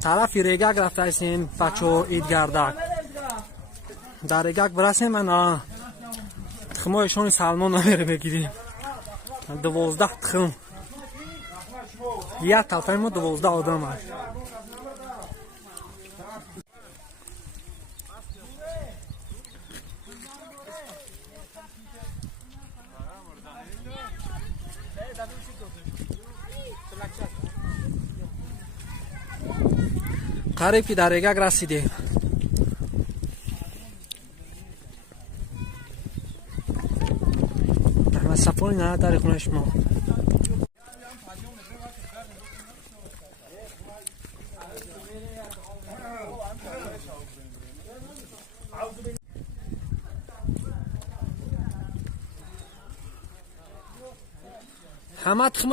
طرف ریگک رفته ایستیم بچه ایدگردک در ریگک برسیم من تخمایشون سلمان نمیره بگیریم 12 تخم یک تلفه ما 12 آدم هست قریب که در ریگک رسیدیم احمد صفانی نه در خونه شما همه تخم